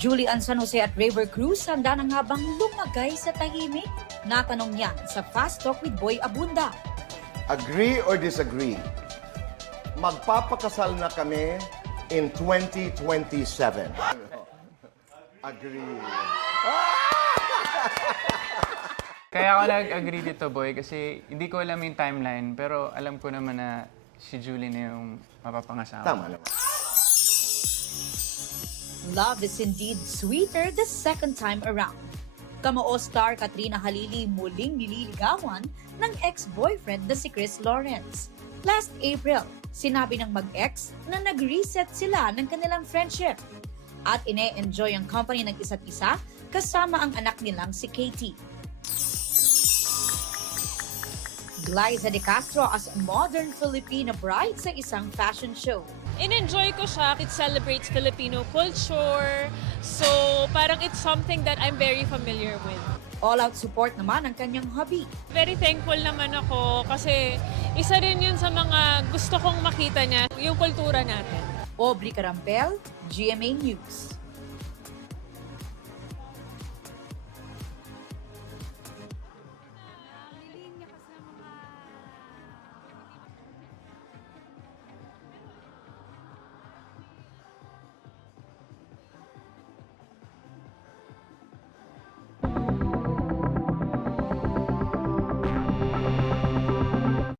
Julian San Jose at River Cruz, handa na nga bang lumagay sa tahimik? Natanong niya sa Fast Talk with Boy Abunda. Agree or disagree? Magpapakasal na kami in 2027. Agree. Kaya ako nag-agree dito, boy, kasi hindi ko alam yung timeline, pero alam ko naman na si Julie na yung mapapangasawa. Tama naman. Love is indeed sweeter the second time around. Kamao star Katrina Halili muling nililigawan ng ex-boyfriend na si Chris Lawrence. Last April, sinabi ng mag-ex na nag-reset sila ng kanilang friendship at ine-enjoy ang company ng isa't isa kasama ang anak nilang si Katie. Glyza De Castro as modern Filipina bride sa isang fashion show. In-enjoy ko siya. It celebrates Filipino culture. So, parang it's something that I'm very familiar with. All-out support naman ang kanyang hobby. Very thankful naman ako kasi isa rin yun sa mga gusto kong makita niya, yung kultura natin. Aubrey Carampel, GMA News.